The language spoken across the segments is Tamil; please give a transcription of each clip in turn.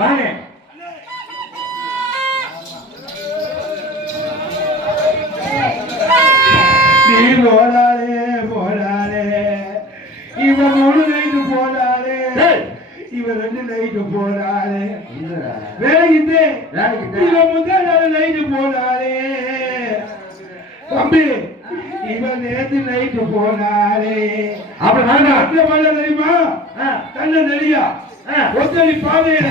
வாங்க. நீ போடாதே போடாதே, இவன் 1 நைட்டு போடாதே, இவன் 2 நைட்டு போடாதே, வேலைக்கு இவன் முதல் நாள் நைட்டு போடாதே, தம்பி இவன் நேற்று நைட்டு போனாரே. அப்ப தெரியுமா? தன்ன நெறியா ஒத்தடி பாதையில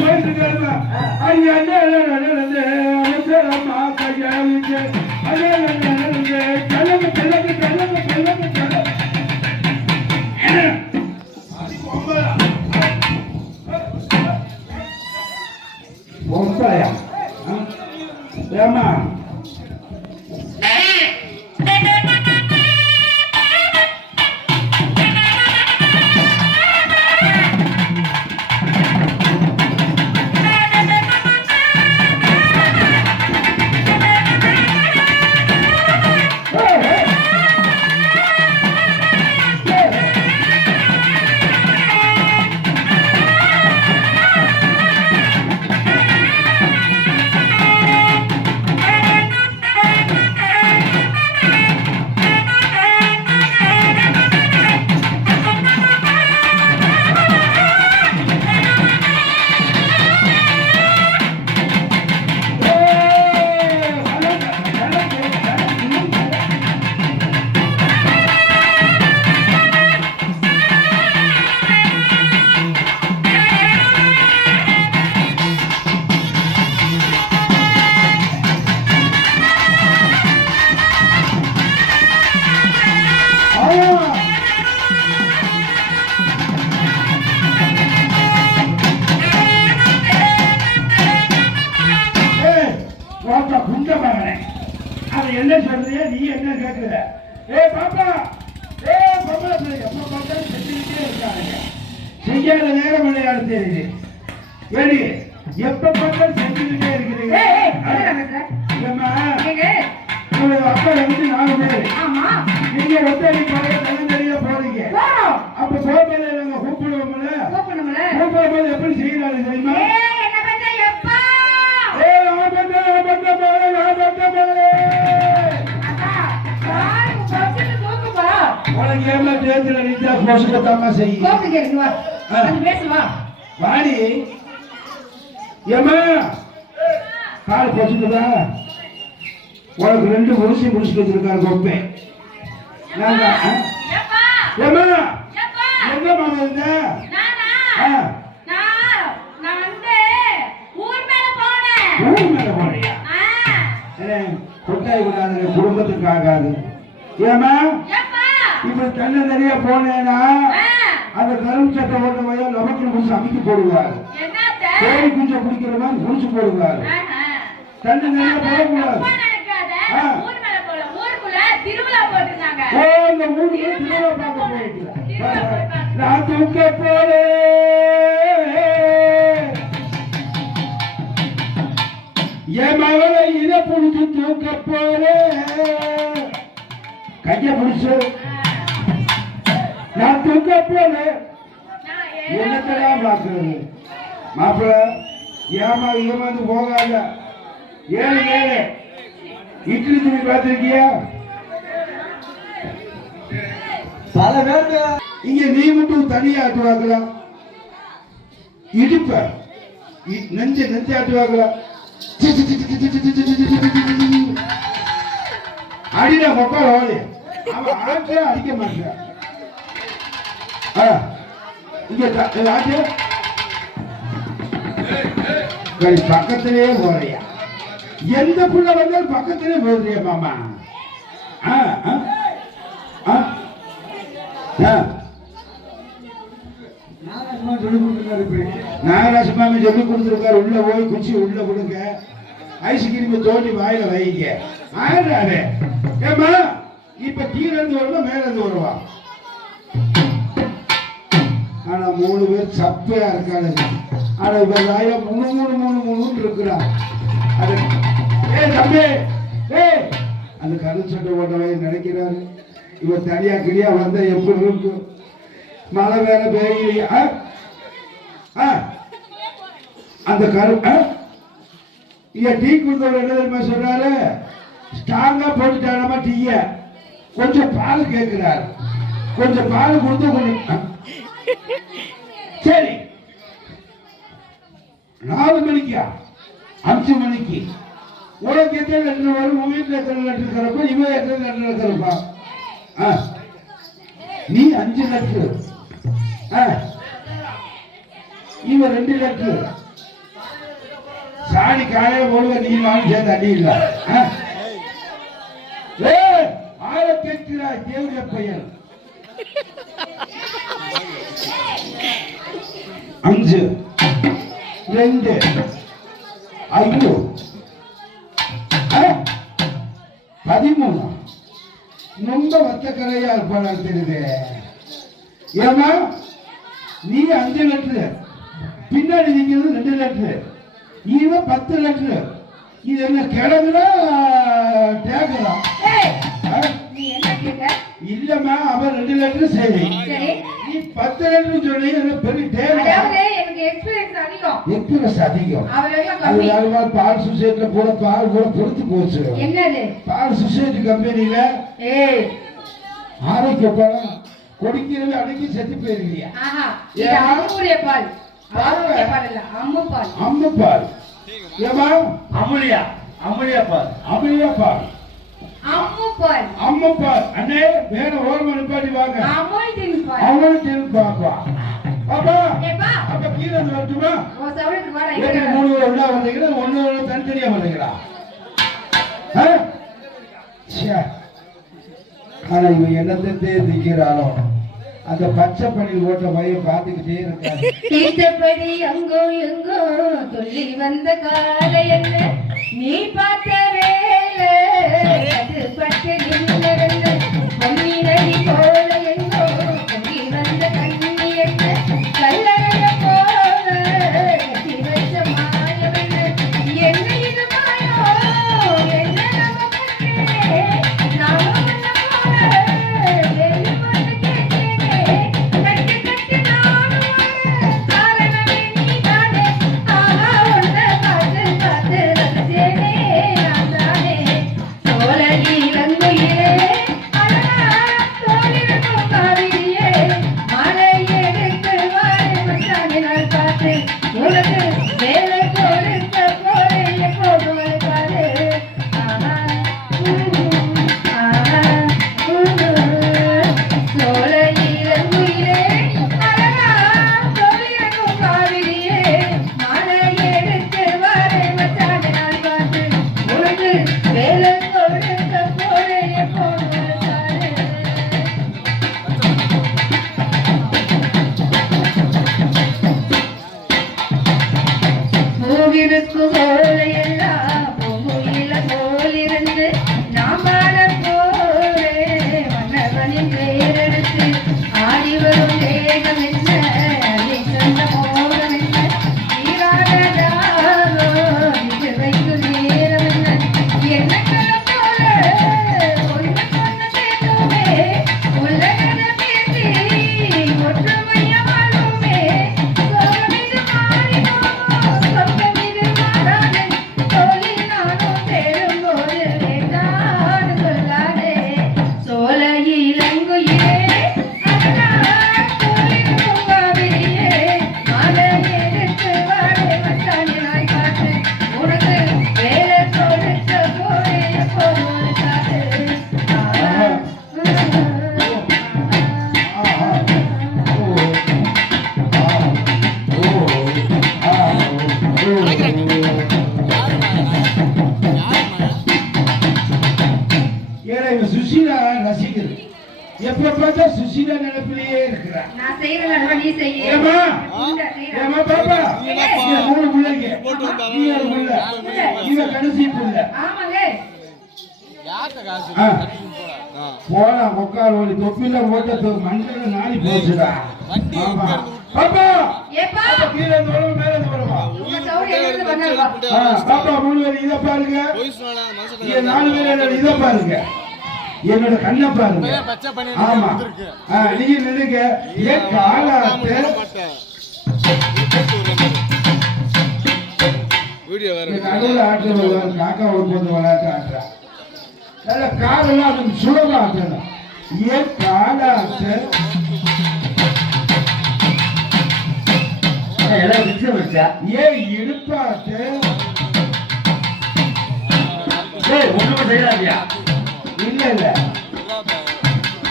போயிட்டு இருக்காருமா. ஐயா அம்மா கையா கிளம்பு கிளம்பு கிளம்பு கிளம்பு கிளம்பு. பொம்பளையா ஏமா என்ன சொல்றியா நீ என்ன கேட்கிற? பாப்பா எப்ப பார்த்தாலும் செஞ்சுக்கிட்டே இருக்காங்க. செய்யாத நேரம் விளையாட தெரியுது. ஏடி எப்ப பார்த்தாலும் செஞ்சுக்கிட்டே இருக்கிறீங்க. அப்பா வந்து 4 பேர் நீங்க ஒத்தடி பழைய தலைநெறியா போறீங்க. அப்ப போகும்போது நாங்க கூப்பிடுவோம்ல, கூப்பிடும்போது எப்படி செய்யறாங்க தெரியுமா? வாடி ஏமா கால் பொசுக்குதா? உனக்கு 2 முழுசி முடிச்சுட்டு வச்சிருக்காரு கொப்பை. நாங்க ஏமா எங்க மாமா இருந்த? ஊர் மேல போனியா? கொட்டாய் விடாத குடும்பத்துக்கு ஆகாது. ஏமா இப்ப தண்ணி நிறைய போனேன்னா அந்த கரும் சட்டை போட்ட வயா நமக்கு குடிச்சு அமைக்க போடுவார். கோழி குஞ்சை குடிக்கிற மாதிரி குடிச்சு போடுவார். தண்ணி நிறைய போடக்கூடாது. இந்த ஊருக்கு திருவிழா பார்க்க போயிருக்கிறேன். நான் தூக்க போறேன் என் மகளை இதை பிடிச்சு தூக்க போறேன். கைய பிடிச்சு நான் தூக்க போறேன். என்னத்தெல்லாம் பார்க்கறது மாப்பிள்ள? ஏமாந்து போகாத. 7 இட்லி துணி பார்த்திருக்கியா? பல பேருக்கு இங்க நீ மட்டும் தனியா ஆட்டுவாங்களா? இடிப்ப நெஞ்சு ஆட்டுவாங்களா? அடிடா மக்கள் ஓடி அவன் ஆட்டே அடிக்க மாட்டான். இங்க ஆட்டு பக்கத்திலேயே போறியா? எந்த புள்ள வந்தாலும் பக்கத்திலே போறியா மாமா? நாகராஜமாமி சொல்லி கொடுத்துருக்காரு. உள்ள போய் குச்சி உள்ள கொடுங்க, ஐஸ்கிரீம் தோண்டி வாயில வைங்க. ஆடுறாரு ஏமா இப்ப கீழே இருந்து வருவா மேல இருந்து வருவா. ஆனா 3 பேர் சப்பையா இருக்காங்க. ஆனா இப்ப ராயா 3 இருக்கிறா. அது தம்பி அந்த கருச்சட்டை ஓட்டவை நினைக்கிறாரு. இவன் தனியா கிளியா வந்தா எப்படி இருக்கும்? மழை வேற பெய்யலையா? அந்த கரு டீ கொடுத்தவர் என்ன தெரியுமா சொல்றாரு? ஸ்ட்ராங்கா போட்டுட்டாராமா டீய, கொஞ்சம் பால் கேட்கிறாரு. கொஞ்சம் பால் கொடுத்து கொஞ்சம் சரி 4 மணிக்கா 5 மணிக்கு உனக்கு எத்தனை லெட்டர் வரும்? உன் வீட்டில் எத்தனை லெட்டர் இருக்கிறப்ப இவன் எத்தனை லெட்டர் இருக்கிறப்பா? நீ 5 லெட்டர், இவன் 2 லெட்டர். சாணி காலையில போடுவ, நீ நானும் சேர்ந்து அடி இல்ல. ஆள கேட்கிறாய் தேவடைய பையன். 5 2 5 13 ரொம்ப வத்தக்கரையா இருப்பாளா தெரியுது. ஏமா நீ 5 லெட்டர், பின்னாடி நிக்கிறது 2 லெட்டர், இவன் 10 லெட்டர். இது என்ன கிழங்குனா டேக்குறா? இல்லம்மா, அவன் 2 லெட்டர் சரி, நீ 10 லெட்டர் சொல்லி பெரிய எக்ஸ்பீரியன்ஸ் அதிகம். அதனால பால் சொசைட்டில போட பால் கூட பொறுத்து போச்சு. பால் சொசைட்டி கம்பெனியில ஆரோக்கிய பழம் குடிக்கிறது அன்னைக்கு செத்து போயிருக்கியா? அம்மு பால் ஏமா? அமுலியா பால், அமுலியா பால், அம்மு பால். அண்ணே வேற ஓரமா நிப்பாட்டி வாங்க. அமுல் பாப்பா பாப்பா அப்ப கீழே வரட்டுமா? 3 உள்ள வந்தீங்களா? 1 தனித்தனியா வந்தீங்களா? ஆனா இவன் என்னத்தை தேர்ந்திக்கிறாளோ அந்த பச்சை பணி ஓட்ட பையன் பார்த்துக்கிட்டே இருக்காரு. அங்கோ எங்கோ சொல்லி வந்த காலை என்ன நீ பார்த்த வேலை அது பட்டு பொன்னினடி போல எங்கோ சொல்லி வந்த கண்ணி என்ன கல்லறைய போல கட்டி வச்ச மாயம் என்ன என்ன இது மாயோ என்ன நாம எப்ப பார்த்தா சுசீலா நினைப்பிலேயே இருக்கிறார். நான் செய்யறத நீ செய்ய. ஏமா ஏமா பாப்பா நீ 3 பிள்ளைங்க நீ ஒரு புள்ள இவ கடைசி புள்ள. ஆமாங்க யார்ட்ட காசு போடா உட்கார ஒரு தொப்பில ஓட்ட மண்டல நாளி போச்சுடா வண்டி பாப்பா ஏப்பா கீழ இருந்து வர மேல இருந்து வரமா உங்க சௌரி எங்க வந்தாங்க பாப்பா 3 பேர் இத பாருங்க நீங்க 4 பேர் இத பாருங்க என்னோட கண்ணை பாருங்க. ஆமா நீங்க நின்னுங்க ஏன் காலாட்டு வீடியோ வேற இந்த நடுவில் ஆட்டுறது காக்கா போது விளையாட்டு ஆட்டுறா நல்ல காலெல்லாம் அதுக்கு சுலபம் ஆட்டணும் ஏன் காலாட்டு எல்லாம் மிச்சம் வச்சா ஏன் இடுப்பாட்டு ஒண்ணுமே செய்யலாதியா இல்ல இல்ல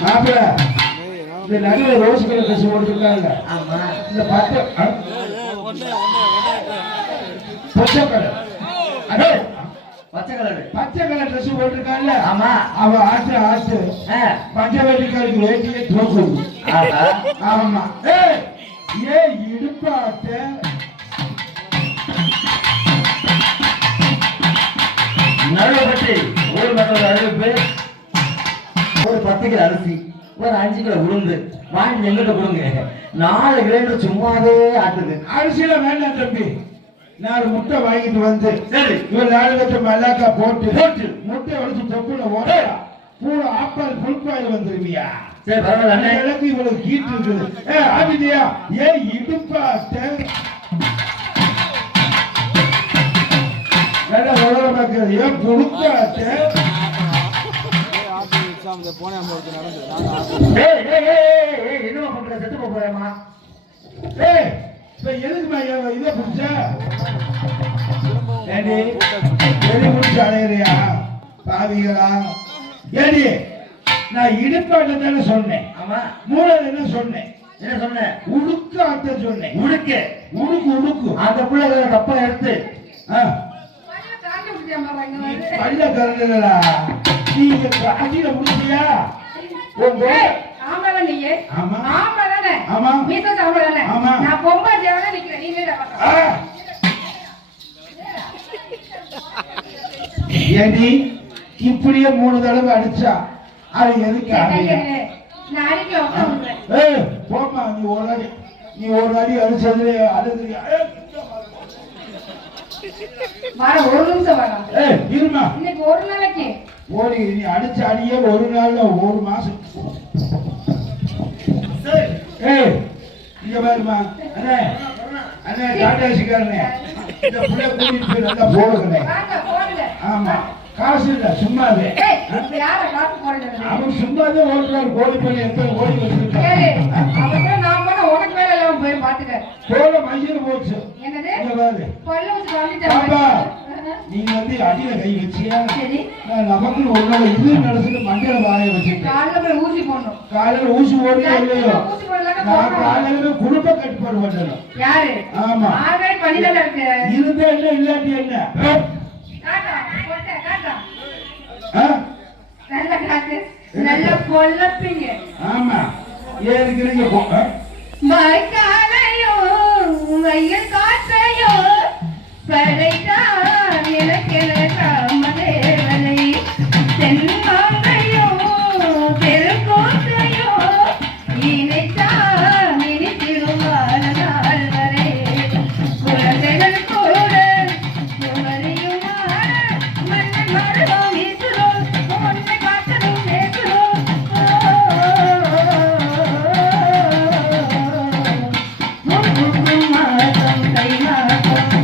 மாப்பிள்ள இந்த நடுவில் ரோஸ் கலர் ட்ரெஸ் போட்டுருக்காங்க ஆமா இந்த பச்சை பச்சை கலர் அதே பச்சை கலரு பச்சை கலர் ட்ரெஸ் போட்டிருக்கான்ல ஆமா அவ ஆட்டு பச்சை வேட்டிக்காருக்கு வேட்டியே தோக்குது ஆஹா ஆமா ஏ இடுப்பாட்டு நடுவப்பட்டி ஒரு மற்ற அறிவிப்பு ஒரு 10 கிலோ அரிசி ஒரு 5 கிலோ உளுந்து வாங்கி எங்கிட்ட கொடுங்க 4 கிலோ சும்மாவே ஆட்டுது அரிசியில வேண்டாம் தம்பி 4 முட்டை வாங்கிட்டு வந்து சரி இவன் 4 லட்சம் மல்லாக்கா போட்டு முட்டை உடைச்சு தொப்புல ஓட பூரா ஆப்பால் புல்பாயில் வந்துருவியா சரி பரவாயில்ல அண்ணே எனக்கு இவ்வளவு கீட்டு இருக்குது ஆபிதியா ஏ இடுப்பாட்ட நல்ல உலக மக்கள் ஏன் புடுக்காட்ட போனே நடந்து என்னமா பண்ற செத்து போறேமா ஏய் இப்ப எதுக்குமா இதை பிடிச்ச ஏடி எது பிடிச்ச அலையிறியா பாவிகளா ஏடி நான் இடுப்பாட்ட தானே சொன்னேன் ஆமா மூளை என்ன சொன்னேன் என்ன சொன்ன உடுக்கு ஆட்ட சொன்னேன் உடுக்கு உடுக்கு அந்த பிள்ளை தப்பா எடுத்து பல்ல கறந்துடா நீங்க அடியில முடிச்சியா ஆமாவா நீயே ஆமா ஆமா தானே ஆமா மீச சாம்பா தானே ஆமா நான் பொம்பா தேவனா நிக்கிறேன் நீ நேரா ஏடி இப்படியே 3 தடவை அடிச்சா அது எதுக்கு நான் அடிக்க உட்கார்ந்துறேன் ஏய் போமா நீ ஒரு அடி அடிச்சதுல அழுதுறியா வர ஒரு நிமிஷம் வர ஏய் இருமா இன்னைக்கு ஒரு நாளைக்கு ஓடி நீ அடிச்ச அடியே ஒரு நாள்ல ஒரு மாசம் ஏய் இங்க பாருமா அண்ணே அண்ணே டாடாசிக்காரனே இந்த புள்ள கூட்டிட்டு போய் நல்லா போடுங்கண்ணே வாங்க போடுங்க ஆமா காசு இல்ல சும்மாவே ஏய் இப்ப யார காசு போடுறது அவன் சும்மாவே ஓடுறாரு கோடி பண்ணி எத்தனை கோடி வச்சிருக்காரு ஏய் அவன் நான் போனா உனக்கு மேல எல்லாம் போய் பாத்துக்க தோல மையில் போச்சு என்னது இங்க பாரு பல்ல வச்சு பாப்பா காமிச்சா நீ வந்து அடியில கை வச்சியா சரி நான் நமக்கு ஒரு நாள் இது நடந்துட்டு மண்டையில வாய வச்சுட்டேன் கால்ல போய் ஊசி போடணும் காலையில ஊசி போடுறியா இல்லையோ ஊசி போடலன்னா நான் காலையில குடும்ப கட்டுப்பாடு பண்ணணும் யாரு ஆமா ஆல்ரெடி பண்ணிதானே இருக்கு இருந்தா என்ன இல்லாட்டி என்ன காட்டா போட்ட காட்டா ஆ? நல்ல காட்டு நல்ல பொல்லப்பீங்க ஆமா ஏன் இருக்கிறீங்க மழைக்காலையோ வெயில் காற்றையோ படைத்தான் எனக்கென காமதேவனை தென்மாங்கையோ தெருக்கோட்டையோ இணைத்தான் இனித்திருவாழ நாள் வரை குழந்தைகள் கூட குமரியும் மன்னன் மருதம் வீசுறோம் உன்னை காத்ததும் பேசுறோம் மாதம் கை மாதம்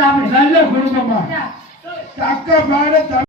சாப்பிடு நல்ல குடும்பமா இந்தா. தக்க பாட